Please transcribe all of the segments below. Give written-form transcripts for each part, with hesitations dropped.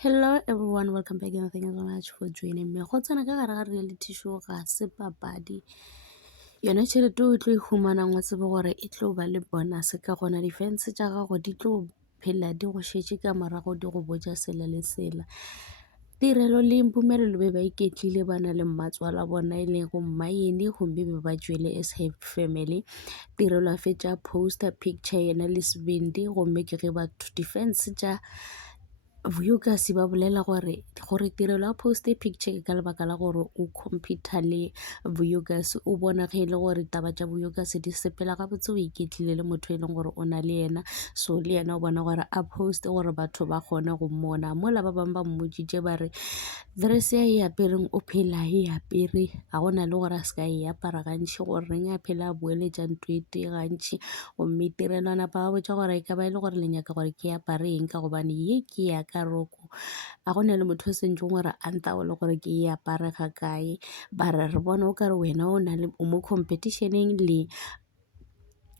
Hello everyone, welcome back and thank you so much for joining me. Go tsena ka gare ga reality show ga se papadi. Yona tšhelete o tlo e humanang wa tsebe gore e tlo ba le bonus ka gona di-fans tša gago di tlo phela di go šetše ka morago di go botša sela le sela. Tirelo le Mpumelelo be ba iketlile ba na le mmatswala bona e leng go Mmaene gomme be ba tšwele as family. Tirelo a fetša poster picture yena le Sibindi gomme ke ge batho di-fans tša Vuyokazi ba bolela gore Tirelo ya poste picture ka lebaka la gore o computer le Vuyokazi o bona ge e le gore taba tša Vuyokazi di sepela gabotse o iketlile le motho e leng gore o na le yena, so le yena o bona gore a poste gore batho ba kgone go mmona. Mola ba bangwe ba mmoditše ba re dress ya e apereng o phela e apere ga gona le gore a se ka e apara gantši goreng a phela a boeletša ntho e tee gantši. Gomme Tirelo a napa ba botša gore e ka ba e le gore le nyaka gore ke apare eng ka gobane ye ke ya ka roko a gona le motho o sentšeng gore a ntaole gore ke e apare ga kae. Ba re bona o kare wena o mo competitioneng le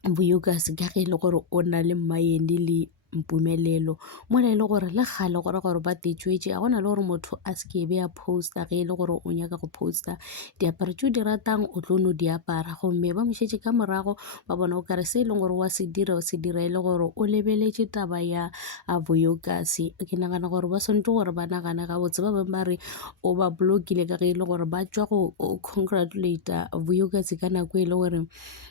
Vuyokazi ka ge e le gore o na le Mmaene le Mpumelelo mola e le gore le kgale gore ba tetšwetše a gona le gore motho a se ke be a poster ge e le gore o nyaka go poster diaparo tšeo di ratang o tlo no di apara. Gomme ba mošetše ka morago ba bona o kare se e leng gore wa se dira e le gore o lebeletše taba ya a Vuyokazi. Ke nagana gore ba swantse gore ba nagane gabotse ba bangwe ba re o ba blockile ka ge e le gore ba tšwa go congratulata Vuyokazi ka nako e le gore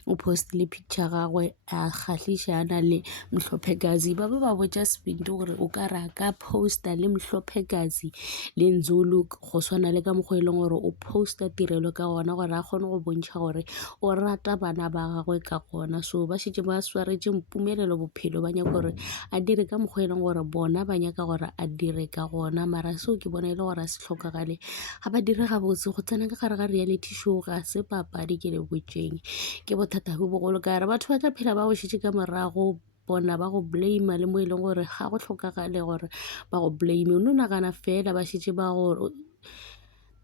o postile picture gagwe a kgahliša a na le Mhlophekazi. Ba ba botša Sibindi gore o ka re a ka poster le Mhlophekazi le Nzulu go swana le ka mokgwa e leng gore o poster Tirelo ka gona gore a kgone go bontšha gore o rata bana ba gagwe ka gona. So ba šetše ba swaretše Mpumelelo bophelo ba nyaka gore a dire ka mokgwa e leng gore bona ba nyaka gore a dire ka gona. Mara seo ke bona e le gore a se tlhokagale ga ba dire gabotse go tsena ka gare ga reality show ga se papadi ke le botšeng ke bothata bo bogolo ka re batho ba tla phela ba go šetše ka morago bona ba go blame le mo e leng gore ga go tlhokagale gore ba go blame. O no nagana fela ba šetše ba go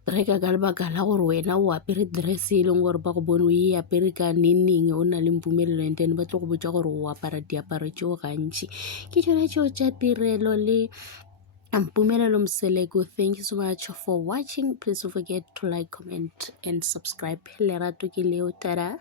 reka ka lebaka la gore wena o apere dress e leng gore ba go bone o e apere ka neng o na le Mpumelelo and then ba tlo go botša gore o apara diaparo tšeo gantši ke tšona tšeo tša Tirelo le Mpumelelo Mseleko. Thank you so much for watching. Please don't forget to like, comment and subscribe. Lerato ke leo, tada.